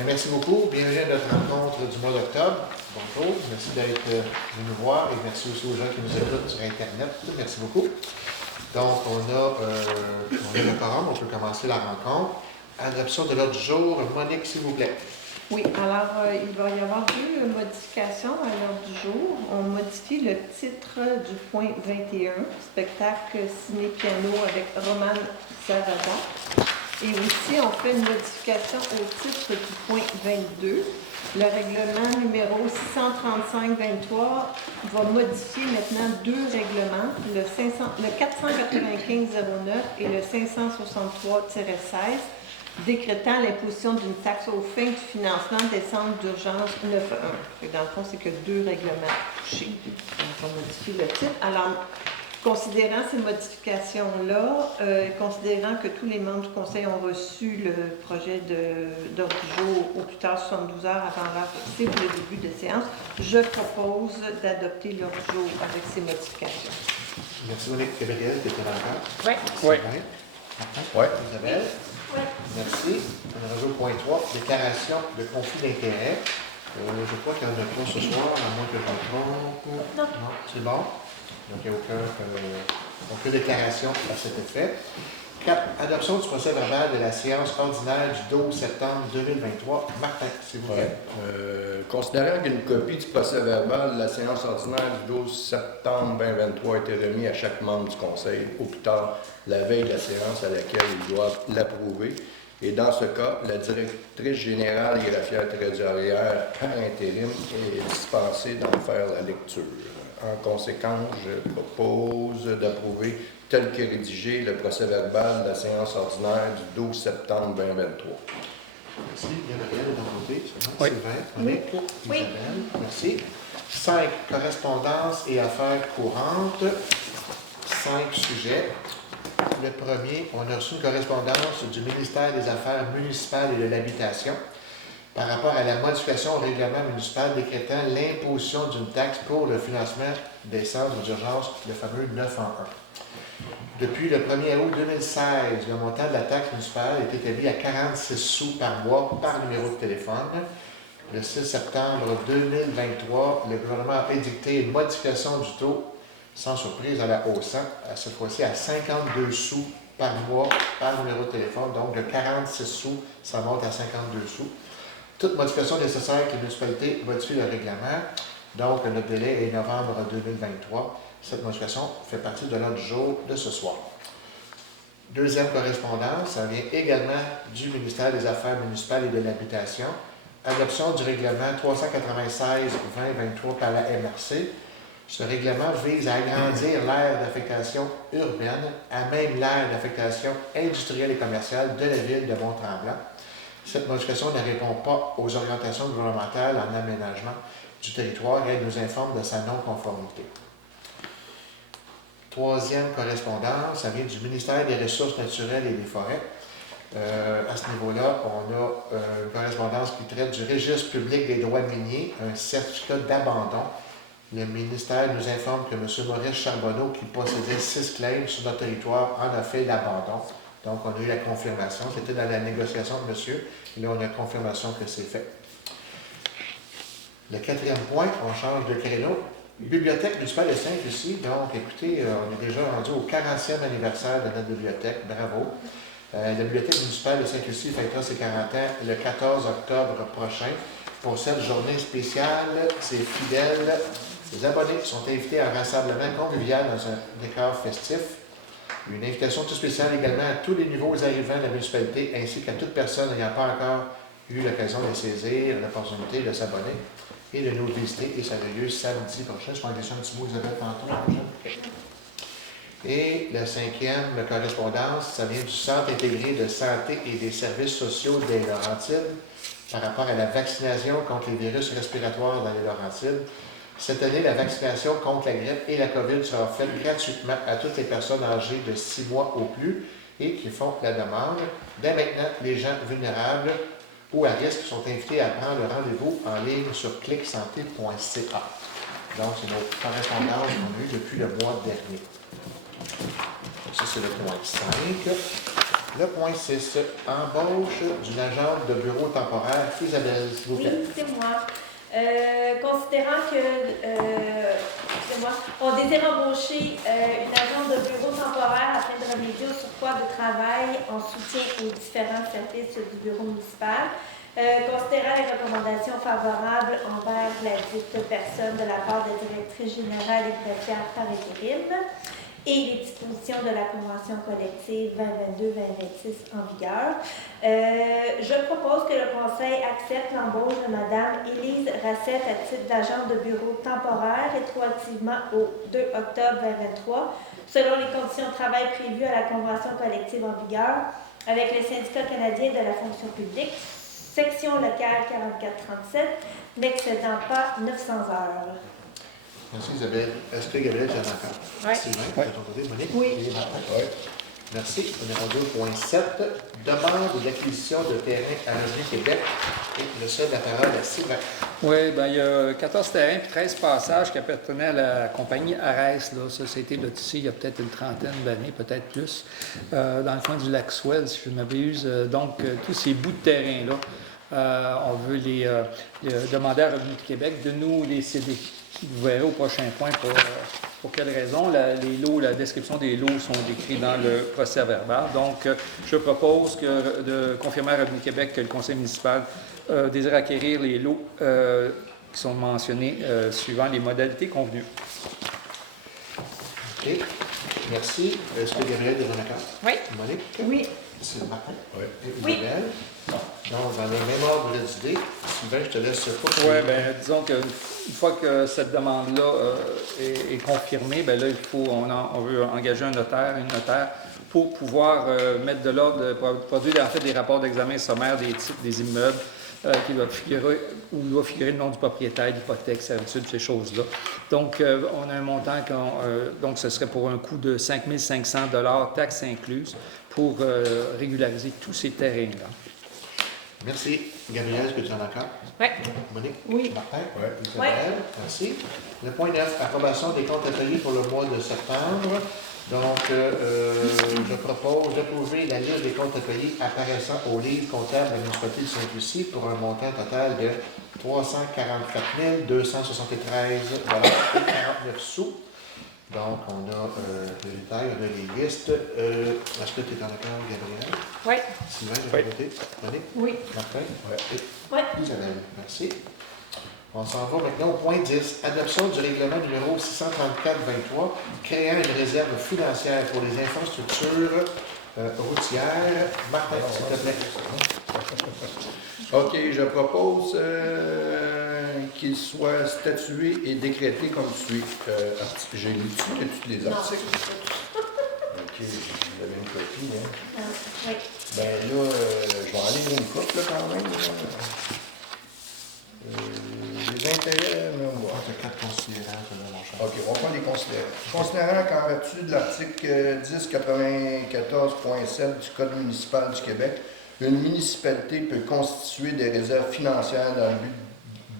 Bien, merci beaucoup. Bienvenue à notre rencontre du mois d'octobre. Bonjour. Merci d'être venu nous voir et merci aussi aux gens qui nous écoutent sur Internet. Merci beaucoup. Donc, on a le quorum. On peut commencer la rencontre. Adoption de l'ordre du jour. Monique, s'il vous plaît. Oui, alors il va y avoir deux modifications à l'ordre du jour. On modifie le titre du point 21, spectacle ciné-piano avec Romane Zarada. Et aussi, on fait une modification au titre du point 22. Le règlement numéro 635-23 va modifier maintenant deux règlements, le 495-09 et le 563-16, décrétant l'imposition d'une taxe aux fins du financement des centres d'urgence 9.1. Dans le fond, c'est que deux règlements touchés. Donc, on modifie le titre. Alors, considérant ces modifications-là, considérant que tous les membres du Conseil ont reçu le projet d'ordre du jour au plus tard 72 heures avant l'heure fixée pour le début de séance, je propose d'adopter l'ordre du jour avec ces modifications. Merci, Monique. Gabrielle, tu étais d'accord? Oui. Oui. Oui. Isabelle? Oui. Merci. On a au point 3, déclaration de conflit d'intérêts. Je crois qu'il y en a pas ce soir, à moins que je me trompe. Non. Non, c'est bon. Donc, il n'y a aucune déclaration à cet effet. 4. Adoption du procès verbal de la séance ordinaire du 12 septembre 2023. Martin, s'il vous plaît. Considérant qu'une copie du procès verbal de la séance ordinaire du 12 septembre 2023 a été remis à chaque membre du Conseil, au plus tard la veille de la séance à laquelle ils doivent l'approuver, et dans ce cas, la directrice générale et greffière trésorière par intérim est dispensée d'en faire la lecture. En conséquence, je propose d'approuver tel que rédigé le procès verbal de la séance ordinaire du 12 septembre 2023. Merci. Gabrielle, de ton côté. Oui. Sylvain, Monique, Oui. Isabelle. Merci. 5. Correspondance et affaires courantes. 5 sujets. Le premier, on a reçu une correspondance du ministère des Affaires municipales et de l'Habitation par rapport à la modification au règlement municipal décrétant l'imposition d'une taxe pour le financement des centres d'urgence, le fameux 9 en 1. Depuis le 1er août 2016, le montant de la taxe municipale est établi à 46 sous par mois par numéro de téléphone. Le 6 septembre 2023, le gouvernement a édicté une modification du taux, sans surprise, à la hausse, à cette fois-ci à 52 sous par mois par numéro de téléphone. Donc, de 46 sous, ça monte à 52 sous. Toute modification nécessaire que les municipalités modifient le règlement. Donc, notre délai est novembre 2023. Cette modification fait partie de l'ordre du jour de ce soir. Deuxième correspondance, ça vient également du ministère des Affaires municipales et de l'Habitation. Adoption du règlement 396-2023 par la MRC. Ce règlement vise à agrandir l'aire d'affectation urbaine à même l'aire d'affectation industrielle et commerciale de la ville de Mont-Tremblant. Cette modification ne répond pas aux orientations gouvernementales en aménagement du territoire et elle nous informe de sa non-conformité. Troisième correspondance, ça vient du ministère des Ressources naturelles et des Forêts. À ce niveau-là, on a une correspondance qui traite du registre public des droits miniers, un certificat d'abandon. Le ministère nous informe que M. Maurice Charbonneau, qui possédait 6 claims sur notre territoire, en a fait l'abandon. Donc, on a eu la confirmation. C'était dans la négociation de monsieur. Et là, on a confirmation que c'est fait. Le quatrième point, on change de créneau. Bibliothèque municipale de Sainte-Lucie. Donc, écoutez, on est déjà rendu au 40e anniversaire de notre bibliothèque. Bravo. La bibliothèque municipale de Sainte-Lucie fêtera ses 40 ans le 14 octobre prochain. Pour cette journée spéciale, ses fidèles, ses abonnés sont invités à un rassemblement convivial dans un décor festif. Une invitation tout spéciale également à tous les nouveaux arrivants de la municipalité ainsi qu'à toute personne n'ayant pas encore eu l'occasion de saisir l'opportunité de s'abonner et de nous visiter. Et ça a lieu samedi prochain. Je vais en laisser un petit mot, Isabelle, tantôt. Et la cinquième correspondance, ça vient du Centre intégré de santé et des services sociaux des Laurentides par rapport à la vaccination contre les virus respiratoires dans les Laurentides. Cette année, la vaccination contre la grippe et la COVID sera faite gratuitement à toutes les personnes âgées de 6 mois au plus et qui font la demande. Dès maintenant, les gens vulnérables ou à risque sont invités à prendre rendez-vous en ligne sur clicsanté.ca. Donc, c'est nos correspondances qu'on a eues depuis le mois dernier. Ça, c'est le point 5. Le point 6, embauche d'une agente de bureau temporaire. Isabelle, s'il vous plaît. Oui, c'est moi. Considérant que, on désire embaucher une agente de bureau temporaire afin de remédier au surpoids de travail en soutien aux différents services du bureau municipal. Considérant les recommandations favorables envers la dite personne de la part de la directrice générale et greffière par intérim et les dispositions de la Convention collective 2022-2026 en vigueur, je propose que le Conseil accepte l'embauche de Mme Élise Rassette à titre d'agente de bureau temporaire rétroactivement au 2 octobre 2023, selon les conditions de travail prévues à la Convention collective en vigueur avec le Syndicat canadien de la fonction publique, section locale 4437, n'excédant pas 900 heures. Merci Isabelle. Est-ce que Gabriel est d'accord? Oui. Sylvain, Oui. de ton côté, Monique? Oui. Et Martin? Oui. Merci. On est rendu au point 7. Demande d'acquisition de terrain à Revenu Québec. Et je cède la parole à Sylvain. Oui, bien, il y a 14 terrains et 13 passages qui appartenaient à la compagnie Arès. Là. Ça, c'était ici il y a peut-être une trentaine d'années, peut-être plus, dans le coin du lac Swell, si je ne m'abuse. Donc, tous ces bouts de terrain-là, on veut les demander à Revenu Québec de nous les céder. Vous verrez au prochain point pour quelles raisons. Les lots, la description des lots sont décrits dans le procès verbal. Donc, je propose de confirmer à Revenu Québec que le conseil municipal désire acquérir les lots qui sont mentionnés suivant les modalités convenues. OK. Merci. Est-ce que Gabriel est d'accord? Oui. Monique? Oui. C'est Martin? Oui. Et Isabelle? Donc, dans le même ordre d'idée, Sylvain, je te laisse poursuivre. Oui, bien, disons qu'une fois que cette demande-là est confirmée, bien là, on veut engager un notaire, une notaire, pour pouvoir mettre de l'ordre, produire en fait des rapports d'examen sommaire des titres des immeubles qui doivent figurer, où doit figurer le nom du propriétaire, l'hypothèque, servitude, ces choses-là. Donc, on a un montant, donc ce serait pour un coût de 5 500 $, taxes incluses, pour régulariser tous ces terrains-là. Merci. Gabriel, est-ce que tu es d'accord? Oui. Monique? Oui. Martin? Oui. Isabelle? Merci. Le point 9, approbation des comptes ateliers pour le mois de septembre. Donc, je propose d'approuver la liste des comptes ateliers apparaissant au livre comptable de la municipalité de Saint-Lucie pour un montant total de 344 273 et 49 sous. Donc, on a le détail, on a les listes. Est-ce que tu es en accord, Gabriel? Oui. Sylvain, de Oui. ton côté? Monique? Oui. Martin? Oui. Oui. Isabelle, merci. On s'en va maintenant au point 10. Adoption du règlement numéro 634-23 créant une réserve financière pour les infrastructures routières. Martin, s'il te plaît. OK, je propose qu'il soit statué et décrété comme suit. J'ai lu tous les Non, articles. c'est OK, vous avez une copie, hein? ça. Oui. Ben là, je vais en lire une couple là, quand même. Là. Les intérêts, mais on va. On a 4 considérants, mon cher. OK, on va prendre les considérants. Considérant qu'en vertu de l'article 1094.7 du Code municipal du Québec, une municipalité peut constituer des réserves financières dans le but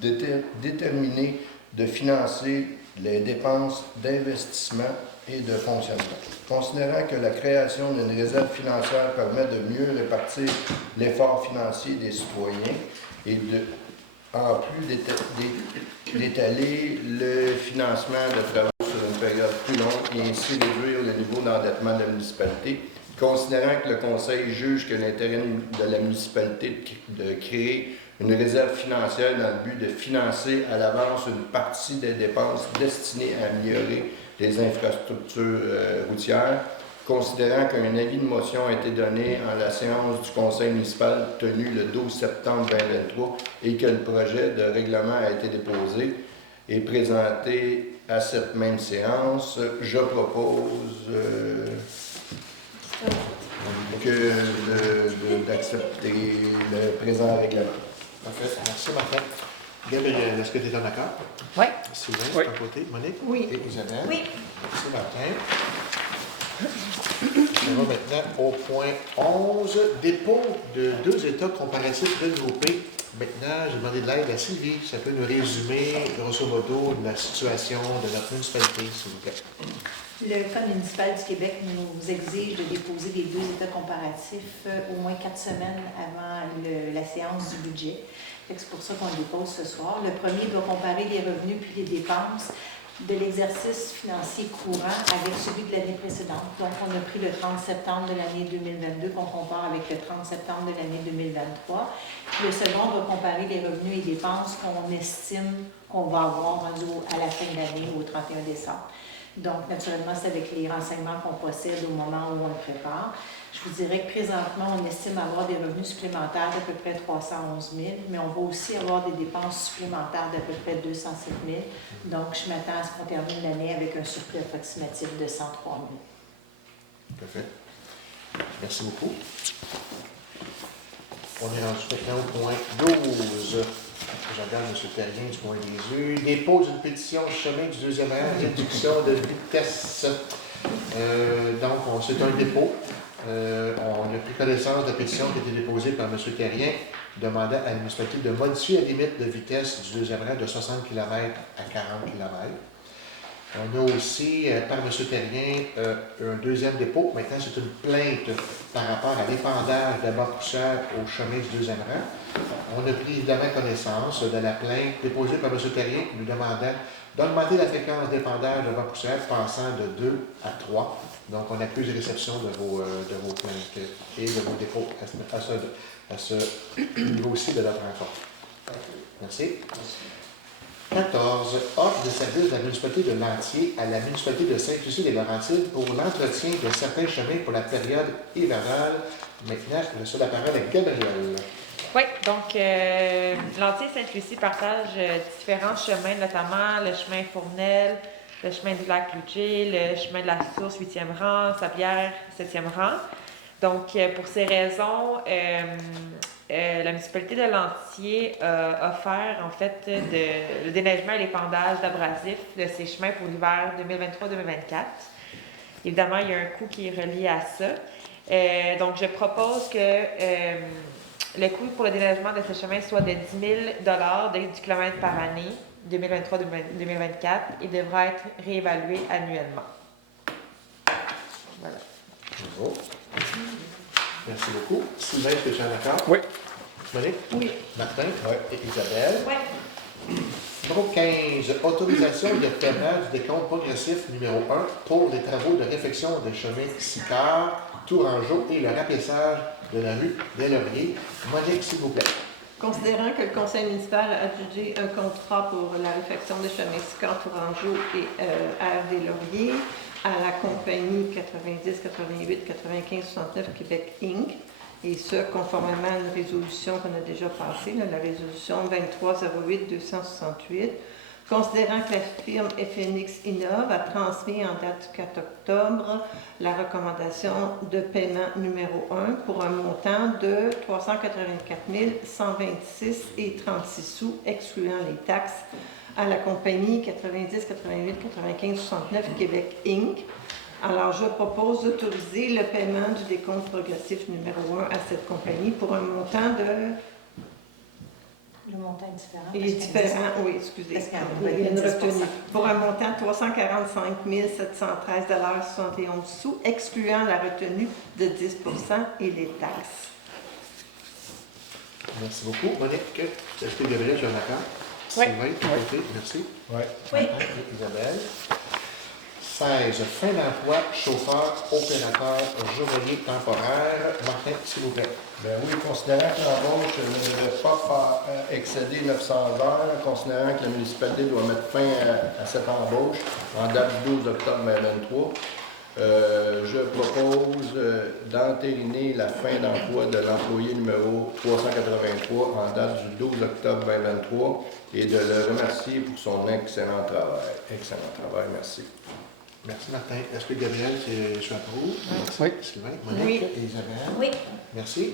de déterminer de financer les dépenses d'investissement et de fonctionnement. Considérant que la création d'une réserve financière permet de mieux répartir l'effort financier des citoyens et en plus d'étaler le financement de travaux sur une période plus longue et ainsi réduire le niveau d'endettement de la municipalité, considérant que le Conseil juge que l'intérêt de la municipalité de créer une réserve financière dans le but de financer à l'avance une partie des dépenses destinées à améliorer les infrastructures routières, considérant qu'un avis de motion a été donné en la séance du Conseil municipal tenue le 12 septembre 2023 et que le projet de règlement a été déposé et présenté à cette même séance, je propose d'accepter le présent règlement. Parfait. Merci, Martin. Gabriel, est-ce que tu es en accord? Oui. Sylvain, Oui. de ton côté. Monique? Oui. Et Isabelle? Oui. Merci, Martin. On va maintenant au point 11. Dépôt de 2 états comparatifs regroupés Maintenant, j'ai demandé de l'aide à Sylvie. Ça peut nous résumer, grosso modo, la situation de notre municipalité, s'il vous plaît. Le Code municipal du Québec nous exige de déposer des 2 états comparatifs au moins 4 semaines avant la séance du budget. C'est pour ça qu'on le dépose ce soir. Le premier doit comparer les revenus puis les dépenses de l'exercice financier courant avec celui de l'année précédente. Donc, on a pris le 30 septembre de l'année 2022 qu'on compare avec le 30 septembre de l'année 2023. Puis le second doit comparer les revenus et dépenses qu'on estime qu'on va avoir rendu à la fin de l'année ou au 31 décembre. Donc, naturellement, c'est avec les renseignements qu'on possède au moment où on le prépare. Je vous dirais que présentement, on estime avoir des revenus supplémentaires d'à peu près 311 000, mais on va aussi avoir des dépenses supplémentaires d'à peu près 207 000. Donc, je m'attends à ce qu'on termine l'année avec un surplus approximatif de 103 000. Parfait. Merci beaucoup. On est rendu maintenant au point 12. Je regarde M. Terrien du coin des yeux. Dépôt d'une pétition chemin du 2e rang, réduction de vitesse. Donc, c'est un dépôt. On a pris connaissance de la pétition qui a été déposée par M. Terrien, demandant à la municipalité de modifier la limite de vitesse du 2e rang de 60 km à 40 km. On a aussi, par M. Terrien, un deuxième dépôt. Maintenant, c'est une plainte par rapport à l'épandage de la poussière au chemin du 2e rang. On a pris évidemment connaissance de la plainte déposée par M. Terrien, nous demandant d'augmenter la fréquence d'épandage de la poussière passant de 2 à 3. Donc, on accuse réception de vos plaintes et de vos dépôts à ce niveau-ci de notre rencontre. Merci. 14. Offre de service de la municipalité de Lantier à la municipalité de Sainte-Lucie-des-Laurentides pour l'entretien de certains chemins pour la période hivernale. Maintenant, je laisse la parole à Gabrielle. Oui, donc Lantier et Sainte-Lucie partagent différents chemins, notamment le chemin Fournel, le chemin du lac Ludger, le chemin de la Source 8e rang, Sablière 7e rang. Donc, pour ces raisons, la municipalité de Lantier a offert en fait le déneigement et l'épandage d'abrasifs de ces chemins pour l'hiver 2023-2024. Évidemment, il y a un coût qui est relié à ça. Donc, je propose que le coût pour le déneigement de ces chemins soit de 10 000 du kilomètre par année, 2023-2024, et devra être réévalué annuellement. Voilà. Bravo. Merci beaucoup. Sylvain, est-ce que tu es en accord? Oui. Monique? Oui. Martin? Oui. Et Isabelle? Oui. Numéro 15. Autorisation de paiement du décompte progressif numéro 1 pour les travaux de réfection des chemins Sicard, Tourangeau et le rapiessage de la rue des Lauriers. Monique, s'il vous plaît. Considérant que le conseil municipal a adjugé un contrat pour la réfection des chemins Sicard, Tourangeau et Aire des Lauriers à la compagnie 90, 88, 95, 69 Québec Inc., et ce, conformément à une résolution qu'on a déjà passée, la résolution 2308-268, considérant que la firme FNX Innov a transmis en date du 4 octobre la recommandation de paiement numéro 1 pour un montant de 384 126 et 36 sous, excluant les taxes, à la compagnie 90, 88, 95, 69 Québec Inc. Alors, je propose d'autoriser le paiement du décompte progressif numéro 1 à cette compagnie pour un montant de... Le montant est différent. Il est différent, oui, excusez. Parce qu'il y a Il y a une retenue. Pour un montant de 345 713,71 sous, excluant la retenue de 10 et les taxes. Merci beaucoup. Monique, est-ce que Gabriel, tu es en accord? Oui. Sylvain, de ton côté, merci. Oui. Oui. Martin et Isabelle. 16. Fin d'emploi, chauffeur, opérateur, journalier temporaire. Martin, s'il vous plaît. Ben oui, considérant que l'embauche ne devrait pas excéder 900 heures, considérant que la municipalité doit mettre fin à cette embauche en date du 12 octobre 2023, je propose d'entériner la fin d'emploi de l'employé numéro 383 en date du 12 octobre 2023 et de le remercier pour son excellent travail. Excellent travail, merci. Merci, Martin. Est-ce que Gabriel, tu approuves? Merci. Oui. Sylvain, Monique Oui. et Isabelle. Oui. Merci.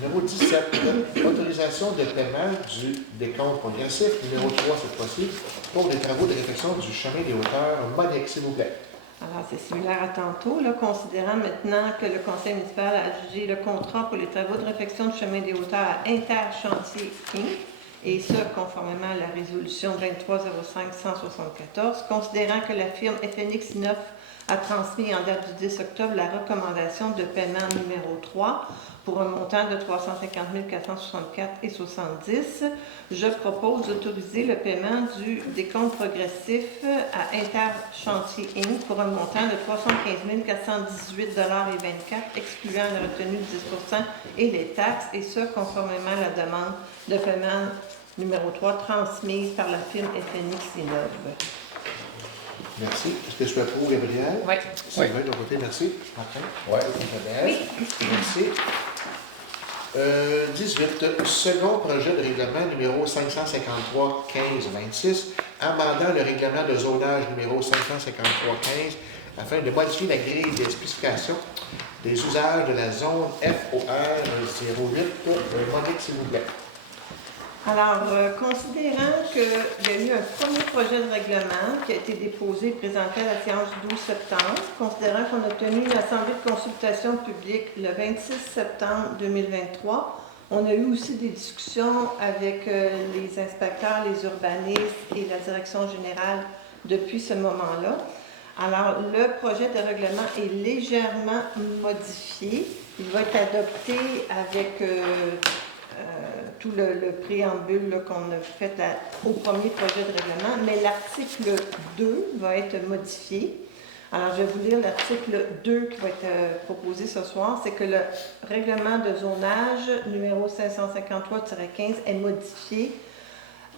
Numéro 17. Autorisation de paiement du décompte progressif. Numéro 3, cette fois-ci, pour les travaux de réfection du chemin des hauteurs. Monique, s'il vous plaît. Alors, c'est similaire à tantôt, là, considérant maintenant que le conseil municipal a jugé le contrat pour les travaux de réfection du chemin des hauteurs à Interchantier Inc., et ce, conformément à la résolution 2305-174, considérant que la firme FNX 9 a transmis en date du 10 octobre la recommandation de paiement numéro 3 pour un montant de 350 464,70. Je propose d'autoriser le paiement du décompte progressif à Interchantier Inc. pour un montant de 315 418,24 excluant la retenue de 10 et les taxes, et ce, conformément à la demande de paiement numéro 3 transmise par la firme FNX Innove. Merci. Est-ce que je peux approuver, Gabriel? Oui. Sylvain, de ton côté, merci. Martin? Oui. Isabelle? Merci. 18. Second projet de règlement numéro 553-15-26, amendant le règlement de zonage numéro 553-15 afin de modifier la grille des spécifications des usages de la zone FOR 08. Monique, s'il vous plaît. Alors, considérant qu'il y a eu un premier projet de règlement qui a été déposé et présenté à la séance du 12 septembre, considérant qu'on a tenu une assemblée de consultation publique le 26 septembre 2023, on a eu aussi des discussions avec les inspecteurs, les urbanistes et la direction générale depuis ce moment-là. Alors, le projet de règlement est légèrement modifié. Il va être adopté avec tout le préambule là, qu'on a fait au premier projet de règlement, mais l'article 2 va être modifié. Alors, je vais vous lire l'article 2 qui va être proposé ce soir. C'est que le règlement de zonage numéro 553-15 est modifié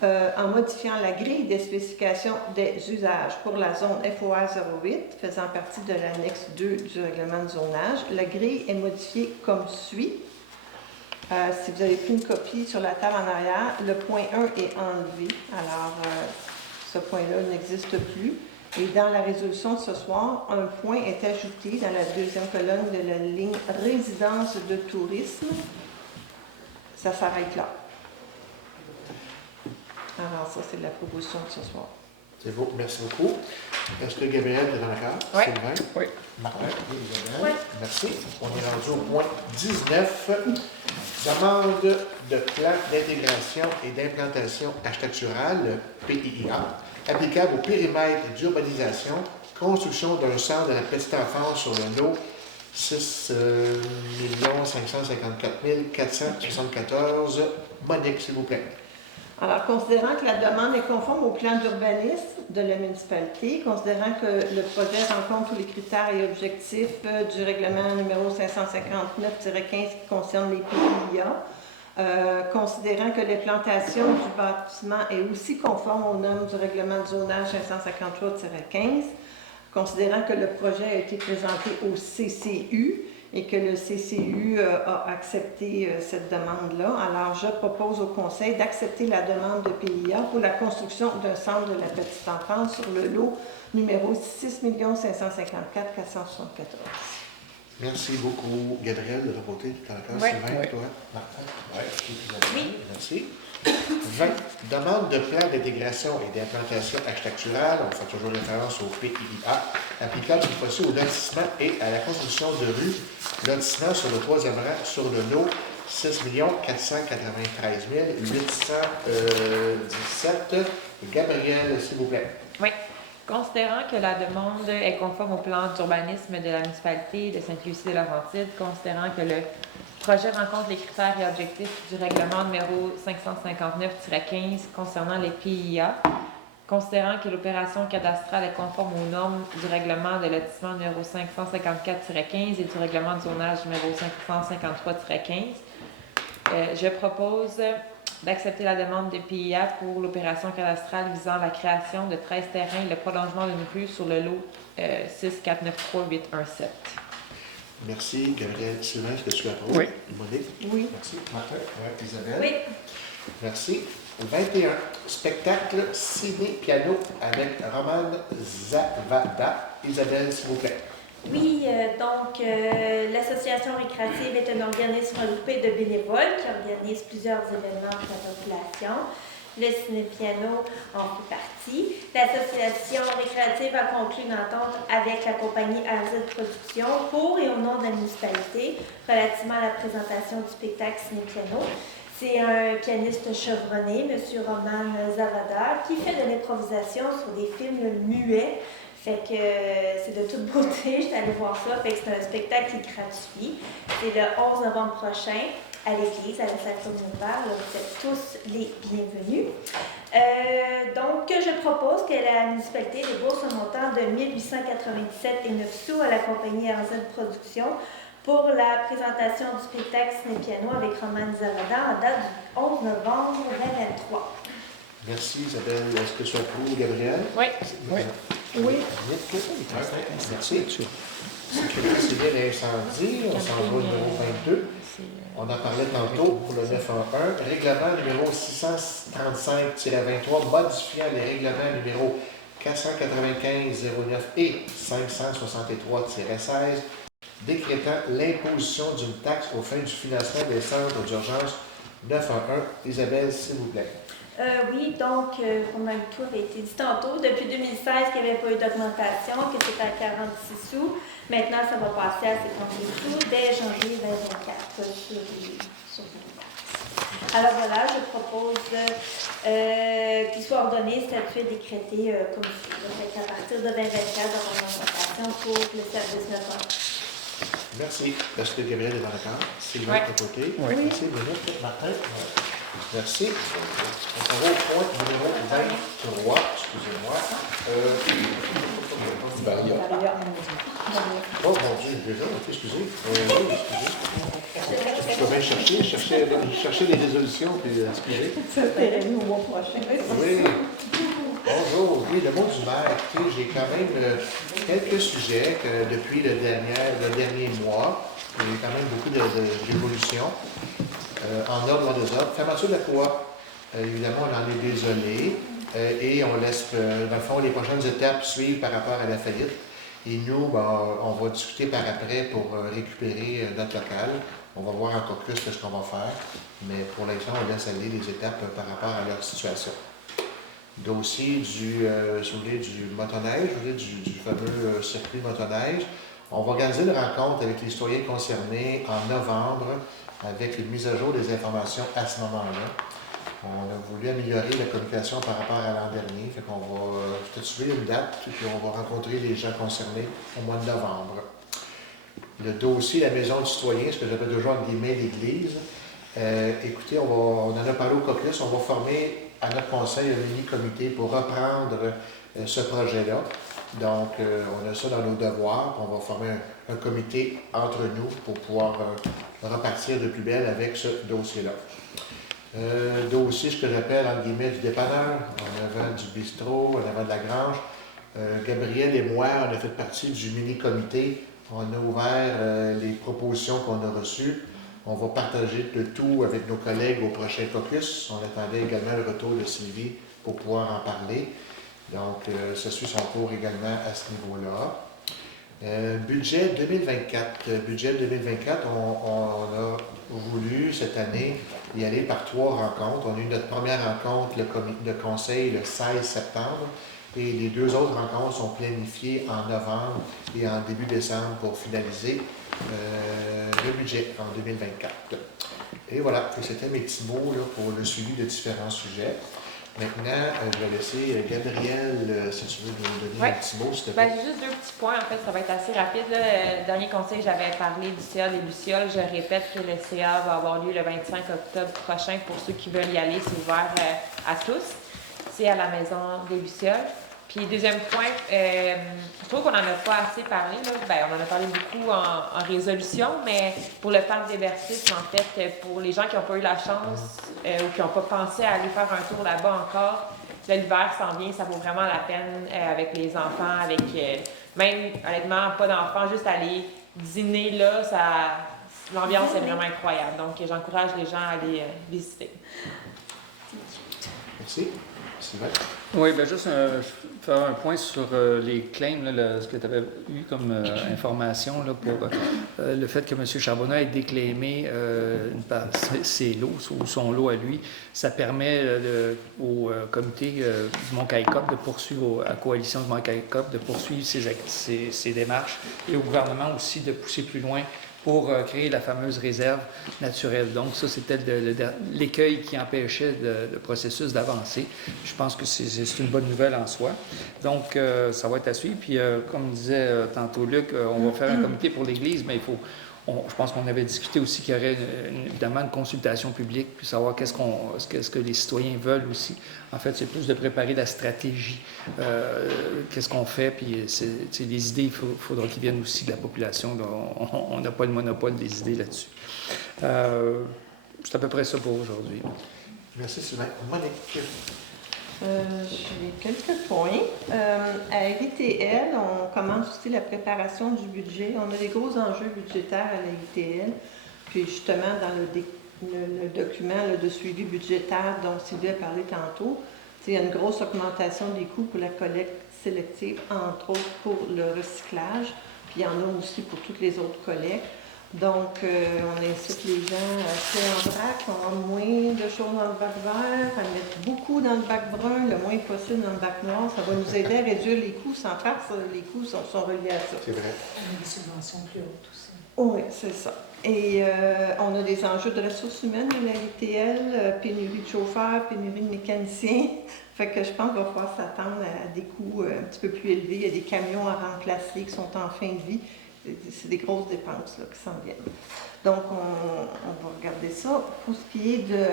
en modifiant la grille des spécifications des usages pour la zone FOR 08, faisant partie de l'annexe 2 du règlement de zonage. La grille est modifiée comme suit. Si vous avez pris une copie sur la table en arrière, le point 1 est enlevé. Alors, ce point-là n'existe plus. Et dans la résolution de ce soir, un point est ajouté dans la deuxième colonne de la ligne résidence de tourisme. Ça s'arrête là. Alors, ça, c'est la proposition de ce soir. C'est beau, merci beaucoup. Est-ce que Gabriel est dans la carte? Oui. Sylvain? Oui. Martin? Oui, Isabelle? Oui. Merci. On est rendu au point 19. Demande de plan d'intégration et d'implantation architecturale, PIA, applicable au périmètre d'urbanisation, construction d'un centre de la petite enfance sur le lot 6 554 474. Monique, s'il vous plaît. Alors, considérant que la demande est conforme au plan d'urbanisme de la municipalité, considérant que le projet rencontre tous les critères et objectifs du règlement numéro 559-15 qui concerne les PIA, considérant que l'implantation du bâtiment est aussi conforme aux normes du règlement de zonage 553-15, considérant que le projet a été présenté au CCU, et que le CCU a accepté cette demande-là. Alors, je propose au Conseil d'accepter la demande de PIA pour la construction d'un centre de la petite enfance sur le lot numéro 6 554 474. Merci beaucoup, Gabriel, de ton côté, tout à l'heure. Oui. Sylvain, Oui. toi, Martin? Oui. Oui. Merci. 20. Demande de plan d'intégration et d'implantation architecturale, on fait toujours référence au PIA, applicable cette fois-ci au lotissement et à la construction de rues, lotissement sur le troisième rang sur le lot 6 493 817. Gabriel, s'il vous plaît. Oui. Considérant que la demande est conforme au plan d'urbanisme de la municipalité de Sainte-Lucie-des-Laurentides, considérant que le projet rencontre les critères et objectifs du règlement numéro 559-15 concernant les PIA, considérant que l'opération cadastrale est conforme aux normes du règlement de lotissement numéro 554-15 et du règlement de zonage numéro 553-15, je propose d'accepter la demande de PIA pour l'opération cadastrale visant la création de 13 terrains et le prolongement d'une rue sur le lot 6493817. Merci, Gabriel. Sylvain, est-ce que tu approuves? Oui. Monique? Oui. Merci. Martin? Oui. Isabelle? Oui. Merci. 21. Spectacle ciné-piano avec Roman Zavada. Isabelle, s'il vous plaît. Oui, donc l'association récréative est un organisme regroupé de bénévoles qui organise plusieurs événements pour la population. le ciné-piano en fait partie. L'association récréative a conclu une entente avec la compagnie AZ Productions pour et au nom de la municipalité relativement à la présentation du spectacle ciné-piano. C'est un pianiste chevronné, M. Roman Zavada, qui fait de l'improvisation sur des films muets. Fait que c'est de toute beauté, je suis allée voir ça. Fait que c'est un spectacle qui est gratuit. C'est le 11 novembre prochain à l'église, à la salle communautaire. Vous êtes tous les bienvenus. Donc, je propose que la municipalité débourse un montant de 1897 et 9 sous à la compagnie RZ Productions pour la présentation du spectacle ciné-piano avec Roman Zavada en date du 11 novembre 2023. Merci Isabelle. Est-ce que tu approuves, Gabriel? Oui. Oui. Oui. Merci. Sécurité civile et incendie, on s'en va au numéro 22. On en parlait tantôt pour le 911. Règlement numéro 635-23 modifiant les règlements numéro 495-09 et 563-16 décrétant l'imposition d'une taxe aux fins du financement des centres d'urgence 911. Isabelle, s'il vous plaît. Oui, donc, comme tout avait été dit tantôt, depuis 2016 qu'il n'y avait pas eu d'augmentation, que c'était à 46 sous. Maintenant, ça va passer à 58 sous dès janvier 2024 sur les taxes. Alors voilà, je propose qu'il soit ordonné, statué, décrété comme suit. Donc, à partir de 2024, on aura une augmentation pour le service 911. Merci. Est-ce que Gabriel est dans le cadre? Sylvain, de ton côté? Oui. Merci, Brigitte. Martin? Merci. On s'en va au point numéro 23. Excusez-moi. Oh mon Dieu, déjà, excusez. Oui, excusez. Je peux bien chercher les résolutions, puis excusez. Ça fait nous au mois prochain. Oui. Bonjour. Oui, le mot du maire. Écoutez, j'ai quand même quelques sujets que depuis le dernier mois. Il y a eu quand même beaucoup d'évolutions. En ordre, en désordre. Fermeture de la coop. Évidemment, on en est désolé. Et on laisse, dans le fond, les prochaines étapes suivre par rapport à la faillite. Et nous, on va discuter par après pour récupérer notre local. On va voir encore plus ce qu'on va faire. Mais pour l'instant, on laisse aller les étapes par rapport à leur situation. Dossier du motoneige, du fameux circuit motoneige. On va organiser une rencontre avec les citoyens concernés en novembre avec une mise à jour des informations à ce moment-là. On a voulu améliorer la communication par rapport à l'an dernier. Fait qu'on va statuer une date et puis on va rencontrer les gens concernés au mois de novembre. Le dossier La Maison du citoyen, ce que j'appelle toujours entre guillemets l'église. Écoutez, on en a parlé au caucus, on va former à notre conseil un mini-comité pour reprendre ce projet-là. Donc, on a ça dans nos devoirs. On va former un comité entre nous pour pouvoir repartir de plus belle avec ce dossier-là. Dossier, ce que j'appelle, entre guillemets, du dépanneur, en avant du bistrot, en avant de la grange. Gabriel et moi, on a fait partie du mini-comité. On a ouvert les propositions qu'on a reçues. On va partager le tout avec nos collègues au prochain caucus. On attendait également le retour de Sylvie pour pouvoir en parler. Donc, ça suit son cours également à ce niveau-là. Budget 2024. Budget 2024, on a voulu cette année y aller par 3 rencontres. On a eu notre première rencontre, le conseil, le 16 septembre. Et les 2 autres rencontres sont planifiées en novembre et en début décembre pour finaliser le budget en 2024. Et voilà, c'était mes petits mots là, pour le suivi de différents sujets. Maintenant, je vais laisser Gabrielle, si tu veux, nous donner un petit mot, s'il te plaît. J'ai juste 2 petits points, en fait, ça va être assez rapide. Là. Le dernier conseil, j'avais parlé du CA des Lucioles. Je répète que le CA va avoir lieu le 25 octobre prochain. Pour ceux qui veulent y aller, c'est ouvert à tous. C'est à la Maison des Lucioles. Puis, deuxième point, je trouve qu'on n'en a pas assez parlé. Là. On en a parlé beaucoup en résolution, mais pour le parc d'hébertisme, en fait, pour les gens qui n'ont pas eu la chance ou qui n'ont pas pensé à aller faire un tour là-bas encore, là, l'hiver s'en vient, ça vaut vraiment la peine avec les enfants, avec même, honnêtement, pas d'enfants, juste aller dîner là, l'ambiance est vraiment incroyable. Donc, j'encourage les gens à aller visiter. Merci. Sylvain? Oui, bien juste faire un point sur les claims, là, ce que tu avais eu comme information là, pour le fait que M. Charbonneau ait déclaimé ses lots ou son lot à lui. Ça permet au comité du Mont-Caïcop de poursuivre, à la coalition du Mont-Caïcop de poursuivre ses démarches et au gouvernement aussi de pousser plus loin pour créer la fameuse réserve naturelle. Donc ça, c'était l'écueil qui empêchait le processus d'avancer. Je pense que c'est une bonne nouvelle en soi. Donc, ça va être à suivre. Puis, comme disait tantôt Luc, on va faire un comité pour l'Église, mais je pense qu'on avait discuté aussi qu'il y aurait évidemment une consultation publique, puis savoir qu'est-ce que les citoyens veulent aussi. En fait, c'est plus de préparer la stratégie, qu'est-ce qu'on fait, puis les idées, il faudra qu'ils viennent aussi de la population. On n'a pas le monopole des idées là-dessus. C'est à peu près ça pour aujourd'hui. Merci, Sylvain. Monique? J'ai quelques points. À RITL, on commence aussi la préparation du budget. On a des gros enjeux budgétaires à la RITL. Puis justement, dans le document là, de suivi budgétaire dont Sylvie a parlé tantôt, il y a une grosse augmentation des coûts pour la collecte sélective, entre autres pour le recyclage. Puis il y en a aussi pour toutes les autres collectes. Donc, on incite les gens à acheter en vrac, à avoir moins de choses dans le bac vert, à mettre beaucoup dans le bac brun, le moins possible dans le bac noir. Ça va nous aider à réduire les coûts. Sans faire ça, les coûts sont reliés à ça. C'est vrai. On a des subventions plus hautes aussi. Oui, c'est ça. Et on a des enjeux de ressources humaines à la RITL, pénurie de chauffeurs, pénurie de mécaniciens. Fait que je pense qu'il va falloir s'attendre à des coûts un petit peu plus élevés. Il y a des camions à remplacer qui sont en fin de vie. C'est des grosses dépenses là, qui s'en viennent. Donc, on va regarder ça. Pour ce qui est de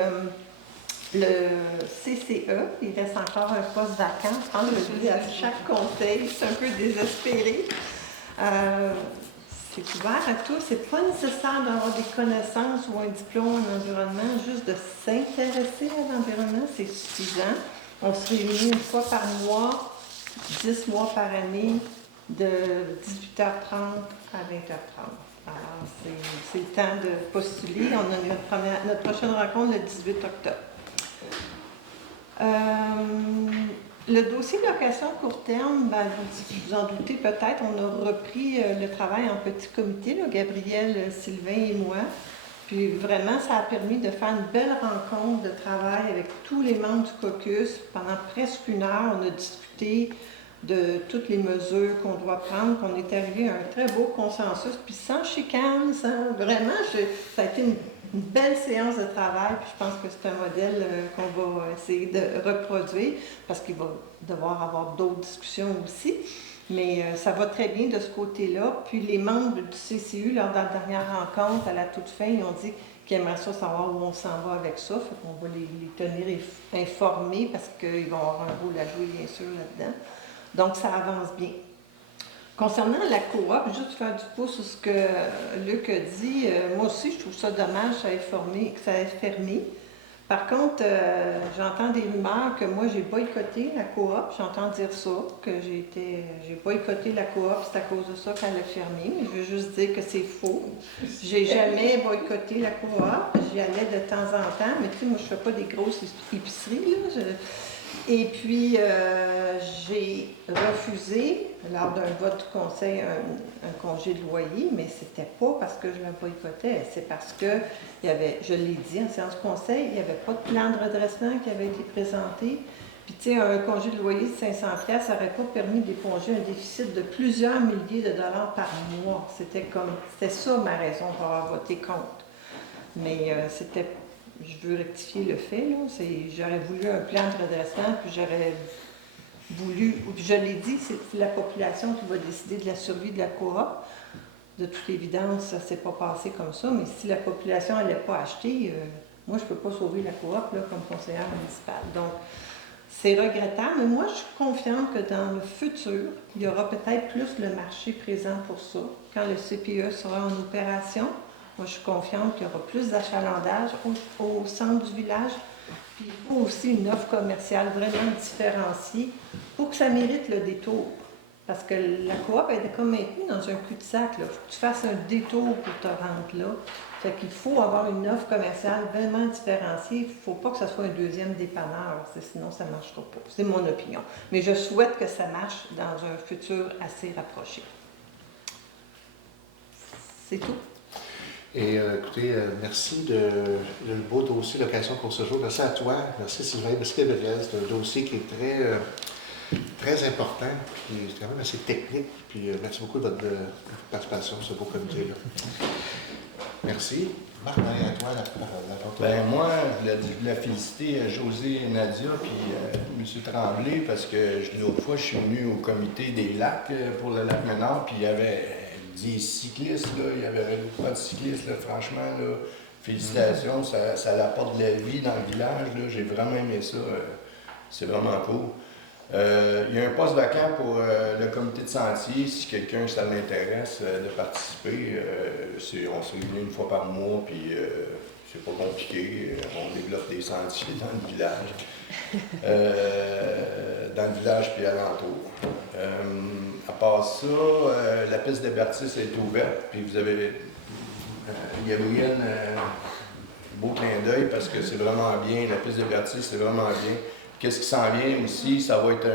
le CCE, il reste encore un poste vacant. Je pense que je dis à chaque conseil, c'est un peu désespéré. C'est ouvert à tous. C'est pas nécessaire d'avoir des connaissances ou un diplôme en environnement, juste de s'intéresser à l'environnement, c'est suffisant. On se réunit une fois par mois, 10 mois par année, de 18h30 à 20h30. Alors, c'est le temps de postuler. On a notre prochaine rencontre le 18 octobre. Le dossier de location court terme, ben, vous en doutez peut-être, on a repris le travail en petit comité, là, Gabriel, Sylvain et moi. Puis vraiment, ça a permis de faire une belle rencontre de travail avec tous les membres du caucus. Pendant presque une heure, on a discuté de toutes les mesures qu'on doit prendre, qu'on est arrivé à un très beau consensus, puis sans chicane, vraiment, ça a été une belle séance de travail, puis je pense que c'est un modèle qu'on va essayer de reproduire, parce qu'il va devoir avoir d'autres discussions aussi, mais ça va très bien de ce côté-là. Puis les membres du CCU, lors de la dernière rencontre, à la toute fin, ils ont dit qu'ils aimeraient ça savoir où on s'en va avec ça, fait qu'on va les tenir informés, parce qu'ils vont avoir un rôle à jouer, bien sûr, là-dedans. Donc, ça avance bien. Concernant la coop, juste faire du pouce sur ce que Luc a dit, moi aussi, je trouve ça dommage que ça ait fermé. Par contre, j'entends des rumeurs que moi, j'ai boycotté la coop. J'entends dire ça, que j'ai boycotté la coop, c'est à cause de ça qu'elle a fermé. Mais je veux juste dire que c'est faux. J'ai jamais boycotté la coop. J'y allais de temps en temps, mais tu sais, moi, je fais pas des grosses épiceries, là. Et puis, j'ai refusé, lors d'un vote du conseil, un congé de loyer, mais c'était pas parce que je le boycottais, c'est parce que, je l'ai dit en séance conseil, il n'y avait pas de plan de redressement qui avait été présenté. Puis, tu sais, un congé de loyer de 500$, ça n'aurait pas permis d'éponger un déficit de plusieurs milliers de dollars par mois. C'était ça ma raison pour avoir voté contre. Mais je veux rectifier le fait, là. J'aurais voulu un plan de redressement, puis j'aurais voulu, je l'ai dit, c'est la population qui va décider de la survie de la coop. De toute évidence, ça ne s'est pas passé comme ça, mais si la population n'allait pas acheter, moi, je ne peux pas sauver la coop là, comme conseillère municipale. Donc, c'est regrettable, mais moi, je suis confiante que dans le futur, il y aura peut-être plus le marché présent pour ça, quand le CPE sera en opération. Moi, je suis confiante qu'il y aura plus d'achalandage au centre du village. Puis, il faut aussi une offre commerciale vraiment différenciée pour que ça mérite le détour. Parce que la coop elle était comme maintenue dans un cul-de-sac. Il faut que tu fasses un détour pour te rendre là. Fait qu'il faut avoir une offre commerciale vraiment différenciée. Il ne faut pas que ce soit un deuxième dépanneur, sinon ça ne marchera pas. C'est mon opinion. Mais je souhaite que ça marche dans un futur assez rapproché. C'est tout. Et écoutez, merci de le beau dossier Location pour ce jour. Merci à toi. Merci Sylvain. Merci Gabriel. C'est un dossier qui est très important, puis c'est quand même assez technique. Puis merci beaucoup de votre participation à ce beau comité-là. Merci. Marc, à toi la parole. Ben moi, je voulais féliciter José et Nadia, puis M. Tremblay, parce que l'autre fois, je suis venu au comité des lacs pour le lac Ménard, puis il y avait des cyclistes, là, il y avait pas de cyclistes, là, franchement, là, félicitations, ça apporte de la vie dans le village, là, j'ai vraiment aimé ça, c'est vraiment cool. Il y a un poste vacant pour le comité de sentier, si quelqu'un, ça l'intéresse de participer, on se réunit une fois par mois, puis c'est pas compliqué, on développe des sentiers dans le village puis alentour. À part ça, la piste de Bertis est ouverte, puis vous avez, Gabriel, beau clin d'œil parce que c'est vraiment bien, la piste de Bertis, c'est vraiment bien. Qu'est-ce qui s'en vient aussi, ça va être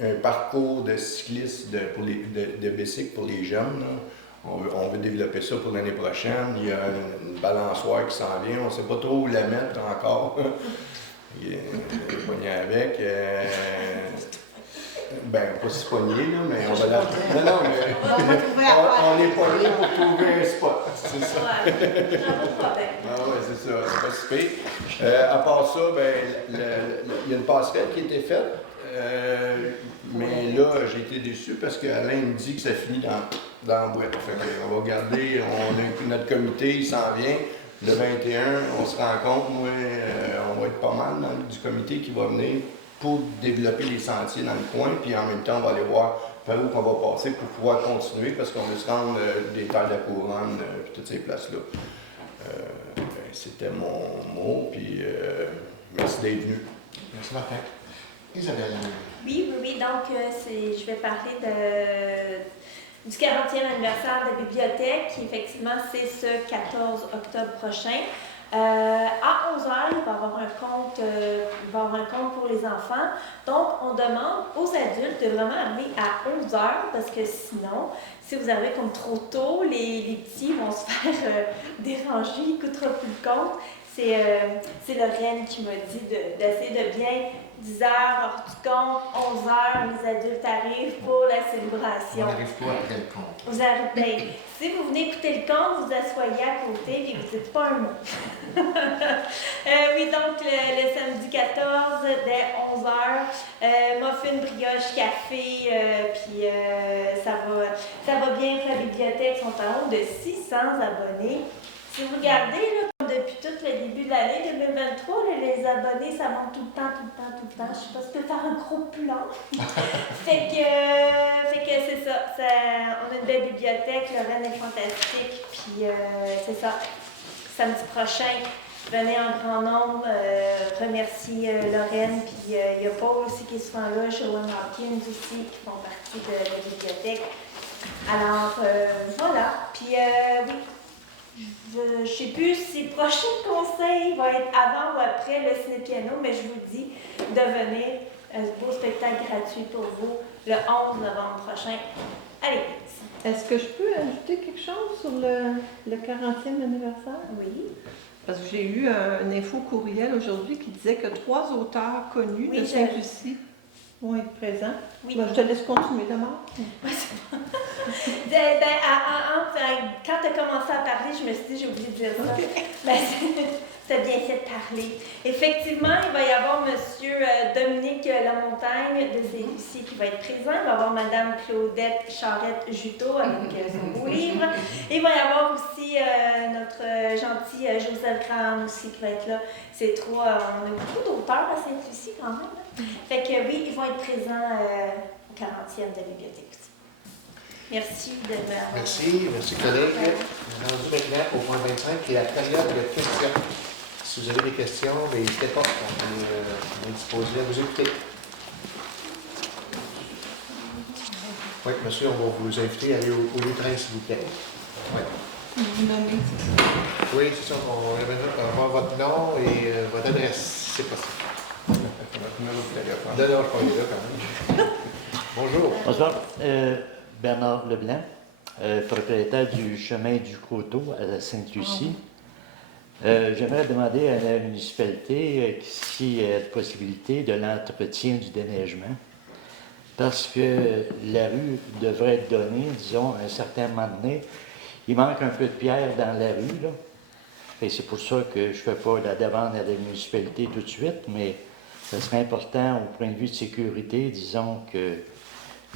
un parcours de cyclistes, de bicycle pour les jeunes, là. On veut développer ça pour l'année prochaine. Il y a une balançoire qui s'en vient, on ne sait pas trop où la mettre encore. Il est pogné avec. Ben, pas si pogné, là, mais on va la. Non, mais. On est pogné pour trouver un spot. C'est ça. Ouais, j'en veux pas bien. Ah ouais, c'est ça, c'est pas si pire. À part ça, ben, il y a une passerelle qui a été faite. Mais là, j'ai été déçu parce qu'Alain me dit que ça finit dans la boîte. Fait qu'on va regarder, notre comité, il s'en vient. Le 21, on se rencontre, moi, on va être pas mal du comité qui va venir pour développer les sentiers dans le coin, puis en même temps, on va aller voir par où on va passer pour pouvoir continuer, parce qu'on veut se rendre des Terres de la Couronne, puis toutes ces places-là. C'était mon mot, puis merci d'être venu. Merci Martin. Isabelle. Oui. Donc, je vais parler du 40e anniversaire de la bibliothèque, qui effectivement, c'est ce 14 octobre prochain. À 11h, il va y avoir un compte pour les enfants. Donc, on demande aux adultes de vraiment arriver à 11h, parce que sinon, si vous arrivez comme trop tôt, les petits vont se faire déranger, ils n'écouteront plus le compte. C'est Lorraine qui m'a dit d'essayer de bien 10h, hors du compte, 11h, les adultes arrivent pour la célébration. On n'arrive pas après le compte. Vous arrivez. Si vous venez écouter le compte, vous asseyez à côté et vous ne dites pas un mot. Oui, donc le samedi 14, dès 11h, muffin, brioche, café, puis ça va bien pour la bibliothèque. Ils sont en haut de 600 abonnés. Si vous regardez, là, depuis tout le début de l'année 2023, là, les abonnés, ça monte tout le temps. Je ne sais pas si je peux faire un gros plan. fait que c'est ça. On a une belle bibliothèque, Lorraine est fantastique. Puis c'est ça. Samedi prochain, venez en grand nombre. Remercie Lorraine. Puis il y a Paul aussi qui est souvent là, Joanne Hawkins aussi, qui font partie de la bibliothèque. Alors, voilà. Puis oui. Je ne sais plus si le prochain conseil va être avant ou après le ciné-piano, mais je vous dis de venir. Un beau spectacle gratuit pour vous le 11 novembre prochain. Allez! Est-ce que je peux ajouter quelque chose sur le 40e anniversaire? Oui. Parce que j'ai eu un info courriel aujourd'hui qui disait que 3 auteurs connus de Sainte-Lucie vont être présents. Oui. Ben, je te laisse continuer d'abord. Quand tu as commencé à parler, je me suis dit, j'ai oublié de dire ça. Okay. Tu as bien fait de parler. Effectivement, il va y avoir M. Dominique Lamontagne de Sainte-Lucie qui va être présent. Il va y avoir Mme Claudette Charrette-Juteau avec son beau livre. Et il va y avoir aussi notre gentil Joseph Graham aussi qui va être là. C'est trois. On a beaucoup d'auteurs à Sainte-Lucie quand même. Hein? Fait que oui, ils vont être présents au 40e de la bibliothèque aussi. Merci de m'avoir. Merci collègue. On est rendu maintenant au point 25 qui est la période de questions. Si vous avez des questions, n'hésitez pas, on est disposé à vous écouter. Oui, monsieur, on va vous inviter à aller au train, s'il vous plaît. Oui. Vous nommez, c'est ça. Oui, c'est ça. On va avoir votre nom et votre adresse, si c'est possible. Numéro de téléphone. Non, je crois qu'il est là quand même. Bonjour. Bonsoir, Bernard Leblanc, propriétaire du chemin du Coteau à la Sainte-Lucie. J'aimerais demander à la municipalité s'il y a la possibilité de l'entretien du déneigement, parce que la rue devrait être donnée, disons, à un certain moment donné. Il manque un peu de pierre dans la rue, là. Et c'est pour ça que je ne fais pas la demande à la municipalité tout de suite, mais ce serait important au point de vue de sécurité, disons que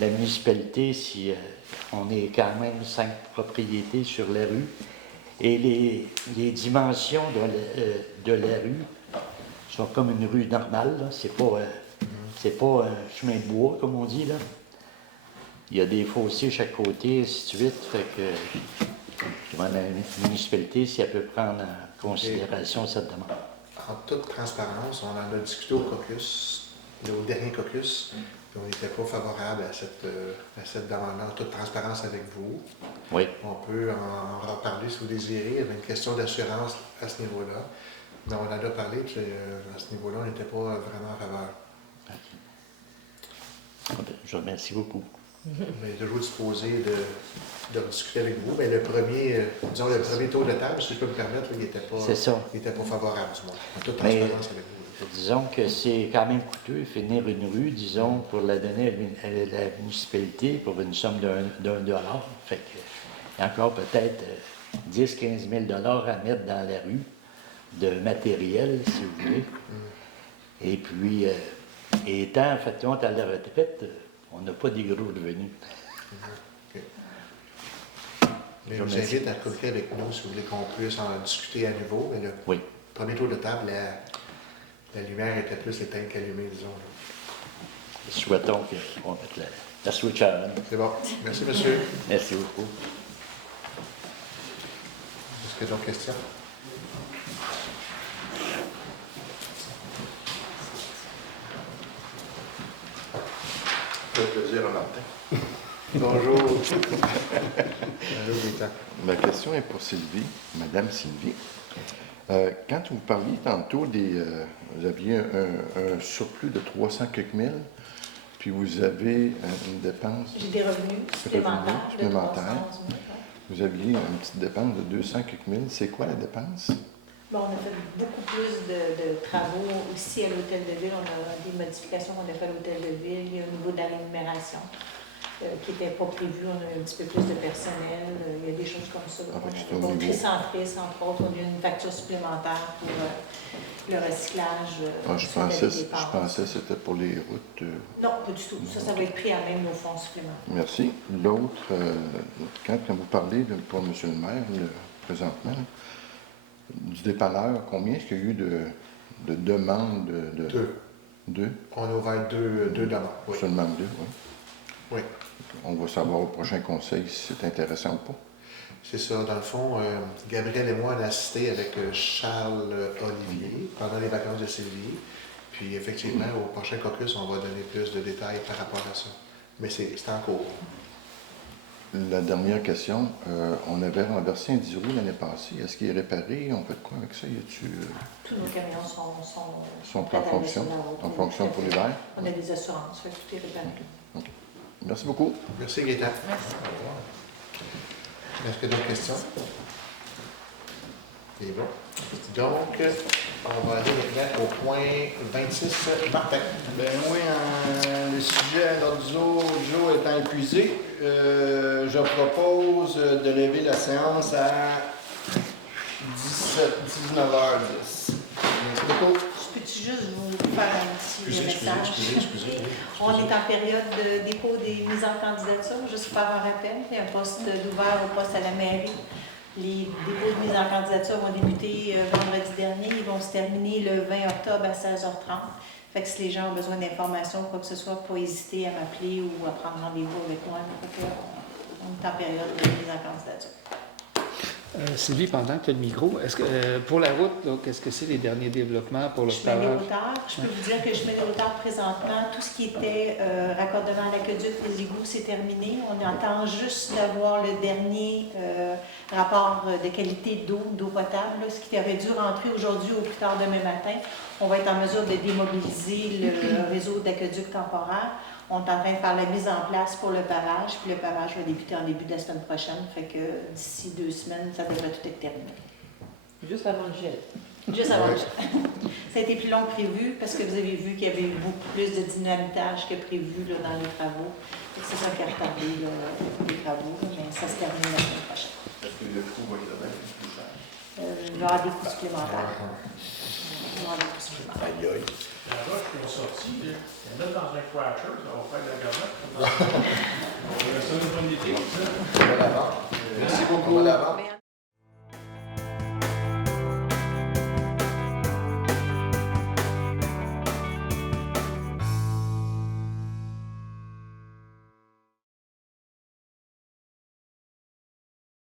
la municipalité, si on est quand même 5 propriétés sur la rue, et les dimensions de la rue sont comme une rue normale, là. C'est pas un chemin de bois, comme on dit, là. Il y a des fossés chaque côté, ainsi de suite, fait que je demande à la municipalité si elle peut prendre en considération cette demande. En toute transparence, on en a discuté au caucus, au dernier caucus, puis on n'était pas favorable à cette demande-là, en toute transparence avec vous. Oui. On peut en reparler si vous désirez. Il y avait une question d'assurance à ce niveau-là. Mais on en a parlé, puis à ce niveau-là, on n'était pas vraiment en faveur. Je vous remercie beaucoup. On est toujours disposé de discuter avec vous. Mais le premier tour de table, si je peux me permettre, là, il n'était pas favorable, du moins. En toute transparence avec vous. Disons que c'est quand même coûteux finir une rue, disons, pour la donner à la municipalité pour une somme d'un dollar. Fait que, il y a encore peut-être 10-15 000 $ à mettre dans la rue de matériel, si vous voulez. Et puis, étant, en fait, à la retraite, on n'a pas des gros revenus. Okay. Mais je vous invite à communiquer avec nous si vous voulez qu'on puisse en discuter à nouveau. Mais le premier tour de table, la lumière était plus éteinte qu'allumée, disons. Souhaitons qu'on mette la switch on. C'est bon. Merci, monsieur. Merci beaucoup. Est-ce qu'il y a d'autres questions? Ça fait plaisir à Martin. Bonjour. Bonjour, Gaëtan. Ma question est pour Sylvie, Madame Sylvie. Quand vous parliez tantôt vous aviez un surplus de 300 quelques mille, puis vous avez une dépense. J'ai des revenus supplémentaires. De 311 000. Vous aviez une petite dépense de 200 quelques mille. C'est quoi la dépense? Bon, on a fait beaucoup plus de travaux aussi à l'hôtel de ville. On a des modifications qu'on a fait à l'hôtel de ville au niveau de la rémunération qui n'était pas prévu. On a un petit peu plus de personnel. Il y a des choses comme ça. Donc, Tricentris, entre autres, on a eu une facture supplémentaire pour le recyclage. Je pensais que c'était pour les routes. Non, pas du tout. Ça va être pris à même nos fonds supplémentaires. Merci. L'autre, quand vous parlez, pour M. le maire, présentement, du dépanneur, combien est-ce qu'il y a eu de demandes de... Deux. On a ouvert deux demandes. Oui. Seulement deux, oui. Oui. On va savoir au prochain conseil si c'est intéressant ou pas. C'est ça. Dans le fond, Gabriel et moi, on a assisté avec Charles Olivier pendant les vacances de Sylvie. Puis effectivement, au prochain caucus, on va donner plus de détails par rapport à ça. Mais c'est en cours. La dernière question, on avait renversé un 10 roues l'année passée. Est-ce qu'il est réparé? On fait quoi avec ça? Tous nos camions sont en fonction? En fonction pour l'hiver? On a des assurances, fait que tout est réparé. Okay. Merci beaucoup. Merci, Gaëtan. Merci. Est-ce qu'il y a d'autres questions? C'est bon. Donc, on va aller maintenant au point 26. Martin. Ben oui, le sujet à l'ordre du jour étant épuisé, je propose de lever la séance à 19h10. Merci beaucoup. Je peux-tu juste vous faire un petit message? Excusez. On est en période de dépôt des mises en candidature. Juste pour faire un rappel, il y a un poste d'ouvert au poste à la mairie. Les dépôts de mise en candidature vont débuter vendredi dernier. Ils vont se terminer le 20 octobre à 16h30. Fait que si les gens ont besoin d'informations ou quoi que ce soit, pas hésiter à m'appeler ou à prendre rendez-vous avec moi. On est en période de mise en candidature. Sylvie, pendant que tu as le micro, est-ce que, pour la route, là, qu'est-ce que c'est les derniers développements pour le Chemin des pavage? Hauteurs, je peux vous dire que le chemin des Hauteurs, présentement, tout ce qui était raccordement à l'aqueduc, les égouts, c'est terminé. On attend juste d'avoir le dernier rapport de qualité d'eau potable, là, ce qui aurait dû rentrer aujourd'hui ou plus tard demain matin. On va être en mesure de démobiliser le réseau d'aqueduc temporaire. On est en train de faire la mise en place pour le pavage, puis le pavage va débuter en début de la semaine prochaine. Fait que d'ici 2 semaines, ça devrait tout être terminé. Juste avant le gel. Juste avant. Ça a été plus long que prévu parce que vous avez vu qu'il y avait eu beaucoup plus de dynamitage que prévu là, dans les travaux. C'est ça qui a retardé les travaux, mais ça se termine la semaine prochaine. Est-ce que le coût va être le même plus cher? Il va y avoir des coûts supplémentaires. Il va y avoir des coûts supplémentaires. Aïe, aïe. La roche qui est sortie, là, on met dans un crasher, ça va faire de la garnotte. On va ça une bonne idée, ça. On va la vendre. Merci beaucoup. On va la vendre.